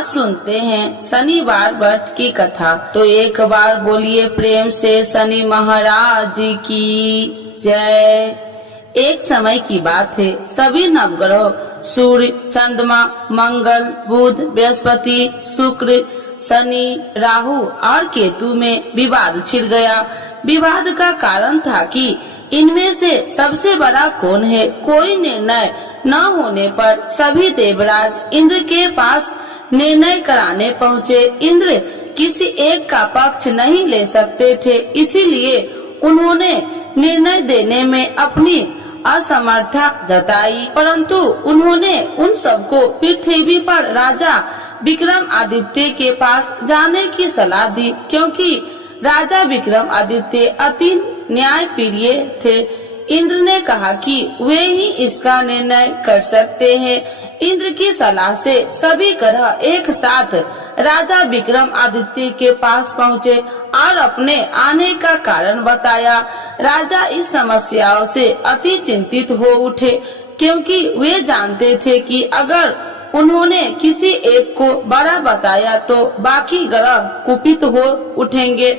आज सुनते हैं शनिवार व्रत की कथा। तो एक बार बोलिए प्रेम से शनि महाराज की जय। एक समय की बात है, सभी नवग्रह सूर्य, चंद्रमा, मंगल, बुध, बृहस्पति, शुक्र, शनि, राहु और केतु में विवाद छिड़ गया। विवाद का कारण था कि इनमें से सबसे बड़ा कौन है। कोई निर्णय न होने पर सभी देवराज इंद्र के पास निर्णय कराने पहुँचे। इंद्र किसी एक का पक्ष नहीं ले सकते थे, इसीलिए उन्होंने निर्णय देने में अपनी असमर्थता जताई। परंतु उन्होंने उन सबको पृथ्वी पर राजा विक्रमादित्य के पास जाने की सलाह दी, क्योंकि राजा विक्रमादित्य अति न्यायप्रिय थे। इंद्र ने कहा कि वे ही इसका निर्णय कर सकते हैं। इंद्र की सलाह से सभी ग्रह एक साथ राजा विक्रमादित्य के पास पहुँचे और अपने आने का कारण बताया। राजा इस समस्याओं से अति चिंतित हो उठे, क्योंकि वे जानते थे कि अगर उन्होंने किसी एक को बड़ा बताया तो बाकी ग्रह कुपित हो उठेंगे।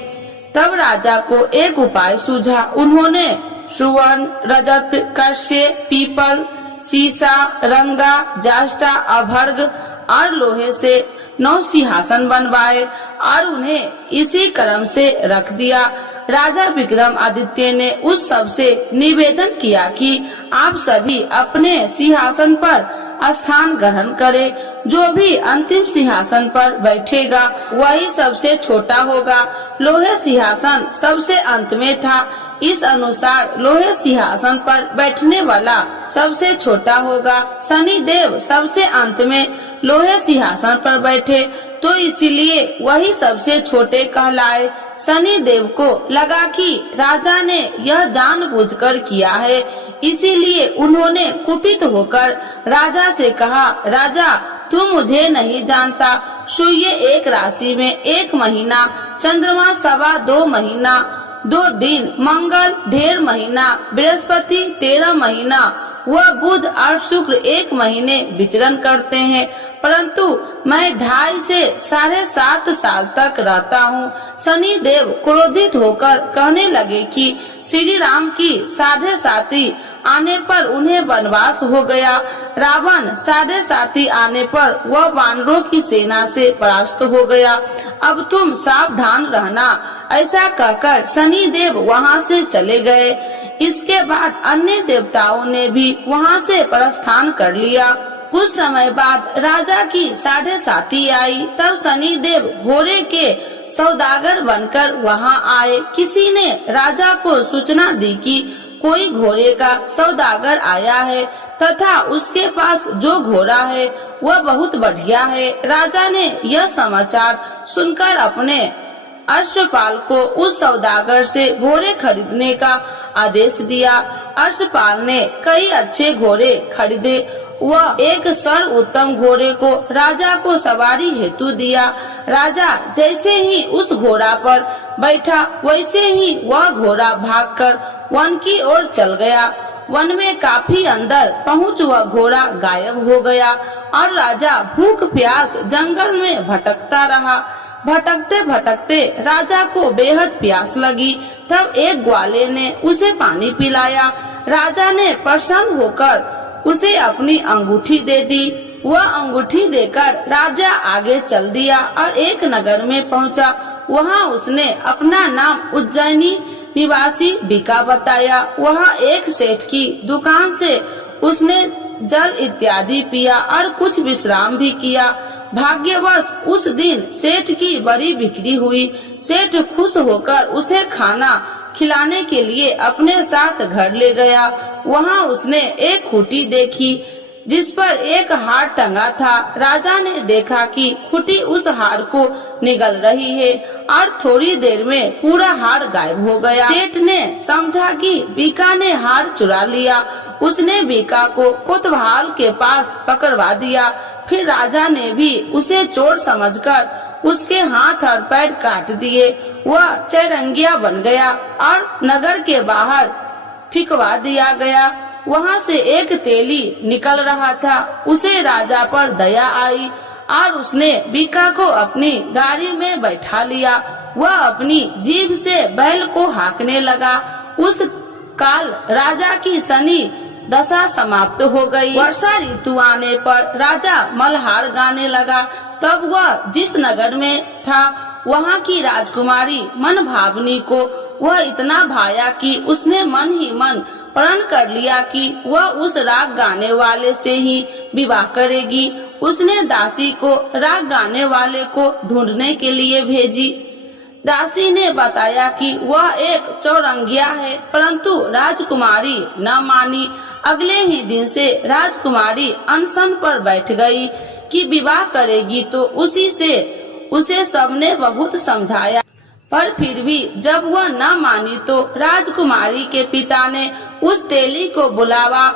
तब राजा को एक उपाय सूझा। उन्होंने सुवर्ण, रजत, कांस्य, पीपल, सीसा, रंगा, जाष्टा, अभर्ग और लोहे से 9 सिंहासन बनवाए और उन्हें इसी क्रम से रख दिया। राजा विक्रमादित्य ने उस सब से निवेदन किया कि आप सभी अपने सिंहासन पर स्थान ग्रहण करें। जो भी अंतिम सिंहासन पर बैठेगा वही सबसे छोटा होगा। लोहे सिंहासन सबसे अंत में था, इस अनुसार लोहे सिंहासन पर बैठने वाला सबसे छोटा होगा। शनि देव सबसे अंत में लोहे सिंहासन पर बैठे तो इसीलिए वही सबसे छोटे कहलाए। शनि देव को लगा कि राजा ने यह जानबूझकर किया है, इसीलिए उन्होंने कुपित होकर राजा से कहा, राजा तू मुझे नहीं जानता। सूर्य एक राशि में 1 महीना, चंद्रमा 2.25 महीना, 2 दिन, मंगल 1.5 महीना, बृहस्पति 13 महीना, वह बुध और शुक्र 1 महीने विचरण करते हैं, परंतु मैं 2.5 से 7.5 साल तक रहता हूँ। शनि देव क्रोधित होकर कहने लगे कि श्री राम की 7.5 आने पर उन्हें वनवास हो गया। रावण 7.5 आने पर वह वानरों की सेना से परास्त हो गया। अब तुम सावधान रहना। ऐसा कहकर शनि देव वहाँ से चले गए। इसके बाद अन्य देवताओं ने भी वहाँ से प्रस्थान कर लिया। कुछ समय बाद राजा की 7.5 आई। तब शनि देव घोड़े के सौदागर बनकर वहाँ आए। किसी ने राजा को सूचना दी कि कोई घोड़े का सौदागर आया है तथा उसके पास जो घोड़ा है वह बहुत बढ़िया है। राजा ने यह समाचार सुनकर अपने अश्वपाल को उस सौदागर से घोड़े खरीदने का आदेश दिया। अश्वपाल ने कई अच्छे घोड़े खरीदे। वह एक सर्वोत्तम घोड़े को राजा को सवारी हेतु दिया। राजा जैसे ही उस घोड़ा पर बैठा वैसे ही वह घोड़ा भागकर वन की ओर चल गया। वन में काफी अंदर पहुँच वह घोड़ा गायब हो गया और राजा भूख प्यास जंगल में भटकता रहा। भटकते भटकते राजा को बेहद प्यास लगी। तब एक ग्वाले ने उसे पानी पिलाया। राजा ने प्रसन्न होकर उसे अपनी अंगूठी दे दी। वह अंगूठी देकर राजा आगे चल दिया और एक नगर में पहुंचा। वहां उसने अपना नाम उज्जैनी निवासी बीका बताया। वहां एक सेठ की दुकान से उसने जल इत्यादि पिया और कुछ विश्राम भी किया। भाग्यवश उस दिन सेठ की बड़ी बिक्री हुई। सेठ खुश होकर उसे खाना खिलाने के लिए अपने साथ घर ले गया। वहां उसने एक खूंटी देखी जिस पर एक हार टंगा था। राजा ने देखा कि खूंटी उस हार को निगल रही है और थोड़ी देर में पूरा हार गायब हो गया। सेठ ने समझा कि बीका ने हार चुरा लिया। उसने बीका को कोतवाल के पास पकड़वा दिया। फिर राजा ने भी उसे चोर समझकर उसके हाथ और पैर काट दिए। वह चैरंगिया बन गया और नगर के बाहर फिकवा दिया गया। वहाँ से एक तेली निकल रहा था। उसे राजा पर दया आई और उसने बीका को अपनी गाड़ी में बैठा लिया। वह अपनी जीभ से बैल को हाँकने लगा। उस काल राजा की शनि दशा समाप्त हो गई। वर्षा ऋतु आने पर राजा मल्हार गाने लगा। तब वह जिस नगर में था वहाँ की राजकुमारी मन भावनी को वह इतना भाया कि उसने मन ही मन प्रण कर लिया कि वह उस राग गाने वाले से ही विवाह करेगी। उसने दासी को राग गाने वाले को ढूंढने के लिए भेजी। दासी ने बताया कि वह एक चौरंगिया है, परंतु राजकुमारी न मानी। अगले ही दिन से राजकुमारी अनशन पर बैठ गई कि विवाह करेगी तो उसे सबने बहुत समझाया, पर फिर भी जब वह न मानी तो राजकुमारी के पिता ने उस तेली को बुलावा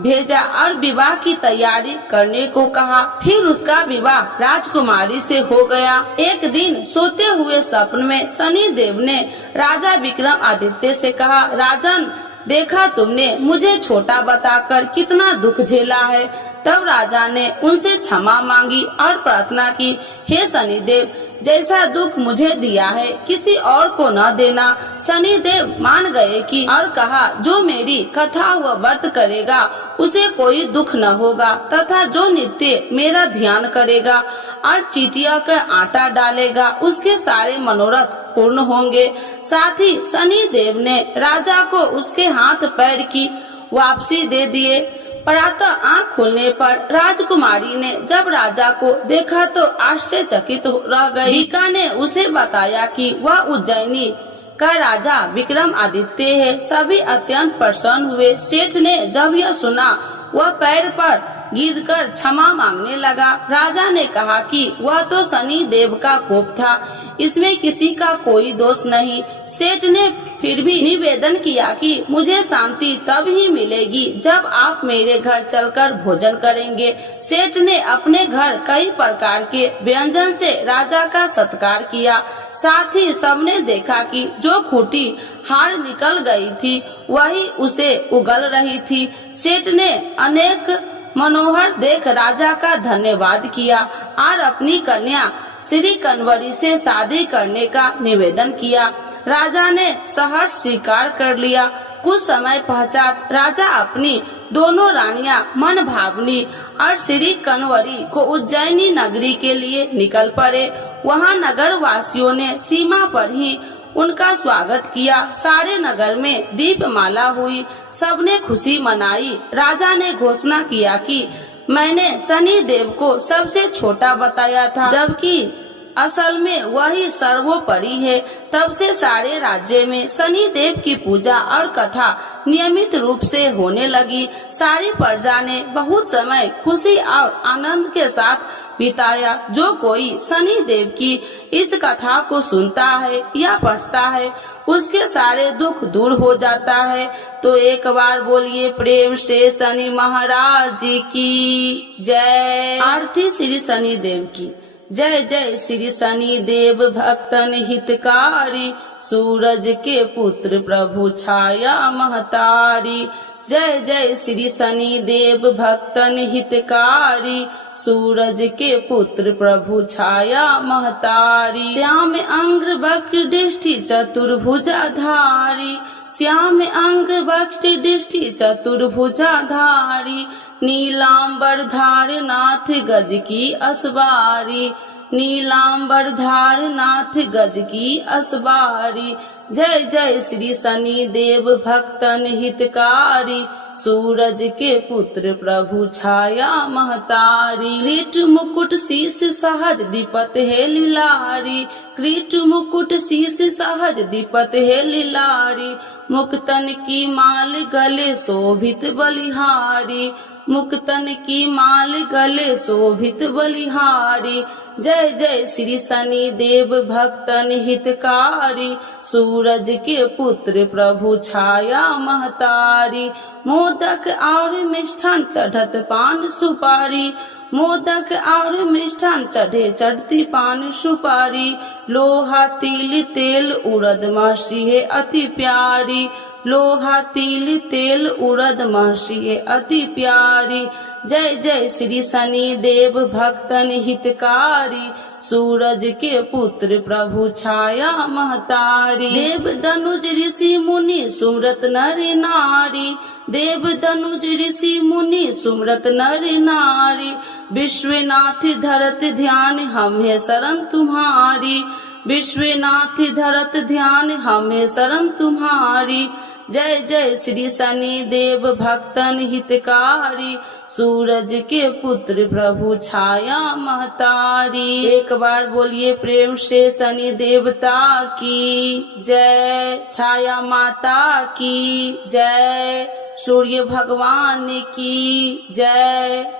भेजा और विवाह की तैयारी करने को कहा। फिर उसका विवाह राजकुमारी से हो गया। एक दिन सोते हुए स्वप्न में शनि देव ने राजा विक्रम आदित्य से कहा, राजन, देखा तुमने मुझे छोटा बताकर कितना दुख झेला है। तब राजा ने उनसे क्षमा मांगी और प्रार्थना की, हे शनिदेव, जैसा दुख मुझे दिया है किसी और को न देना। शनिदेव मान गए कि और कहा, जो मेरी कथा व व्रत करेगा उसे कोई दुख न होगा, तथा जो नित्य मेरा ध्यान करेगा और चीटिया का आटा डालेगा उसके सारे मनोरथ पूर्ण होंगे। साथ ही शनिदेव ने राजा को उसके हाथ पैर की वापसी दे दिए। प्रातः आँख खुलने पर राजकुमारी ने जब राजा को देखा तो आश्चर्यचकित रह गई। बीका ने उसे बताया कि वह उज्जैनी का राजा विक्रम आदित्य है। सभी अत्यंत प्रसन्न हुए। सेठ ने जब यह सुना वह पैर पर गिरकर क्षमा मांगने लगा। राजा ने कहा कि वह तो शनि देव का कोप था, इसमें किसी का कोई दोष नहीं। सेठ ने फिर भी निवेदन किया कि मुझे शांति तब ही मिलेगी जब आप मेरे घर चलकर भोजन करेंगे। सेठ ने अपने घर कई प्रकार के व्यंजन से राजा का सत्कार किया। साथ ही सबने देखा कि जो खूंटी हार निकल गई थी वही उसे उगल रही थी। सेठ ने अनेक मनोहर देख राजा का धन्यवाद किया और अपनी कन्या श्री कन्वरी से शादी करने का निवेदन किया। राजा ने सहर्ष स्वीकार कर लिया। कुछ समय पश्चात राजा अपनी दोनों रानियां मन भावनी और श्री कन्वरी को उज्जैनी नगरी के लिए निकल पड़े। वहां नगर वासियों ने सीमा पर ही उनका स्वागत किया। सारे नगर में दीपमाला हुई, सबने खुशी मनाई। राजा ने घोषणा किया कि मैंने शनि देव को सबसे छोटा बताया था, जबकि असल में वही सर्वोपरि है। तब से सारे राज्य में शनि देव की पूजा और कथा नियमित रूप से होने लगी। सारी प्रजा ने बहुत समय खुशी और आनंद के साथ बिताया। जो कोई शनि देव की इस कथा को सुनता है या पढ़ता है उसके सारे दुख दूर हो जाता है। तो एक बार बोलिए प्रेम से शनि महाराज की जय। आरती श्री शनि देव की जय। जय श्री शनि देव भक्तन हितकारी, सूरज के पुत्र प्रभु छाया महतारी। जय जय श्री शनि देव भक्तन हितकारी, सूरज के पुत्र प्रभु छाया महतारी। श्याम अंग वक्र दृष्टि चतुर्भुजाधारी, श्याम अंग वक्र दृष्टि चतुर्भुजाधारी। नीलांबर धार नाथ गज की असवारी, नीलांबर धार नाथ गज की असवारी। जय जय श्री शनि देव भक्तन हितकारी, सूरज के पुत्र प्रभु छाया महतारी। क्रीट मुकुट शीश सहज दीपत है लीलारी, क्रीट मुकुट शीश सहज दीपत है लीलारी। मुक्तन की माल गले शोभित बलिहारी, मुक्तन की माल गले शोभित बलिहारी। जय जय श्री शनि देव भक्तन हितकारी, सूरज के पुत्र प्रभु छाया महतारी। मोदक और मिष्ठान चढ़त पान सुपारी, मोदक और मिष्ठान चढ़े चढ़ती पान सुपारी। लोहा तिल तेल उड़द महसी है अति प्यारी, लोहा तिल तेल उड़द महसी है अति प्यारी। जय जय श्री शनि देव भक्तन हितकारी, सूरज के पुत्र प्रभु छाया महतारी। देव धनुज ऋषि मुनि सुमरत नर नारी, देव धनुज ऋषि मुनि सुमरत नर नारी। विश्वनाथ धरत ध्यान हमें शरण तुम्हारी, विश्वनाथ धरत ध्यान हमें शरण तुम्हारी। जय जय श्री शनि देव भक्तन हितकारी, सूरज के पुत्र प्रभु छाया महतारी। एक बार बोलिए प्रेम से शनि देवता की जय, छाया माता की जय, सूर्य भगवान की जय।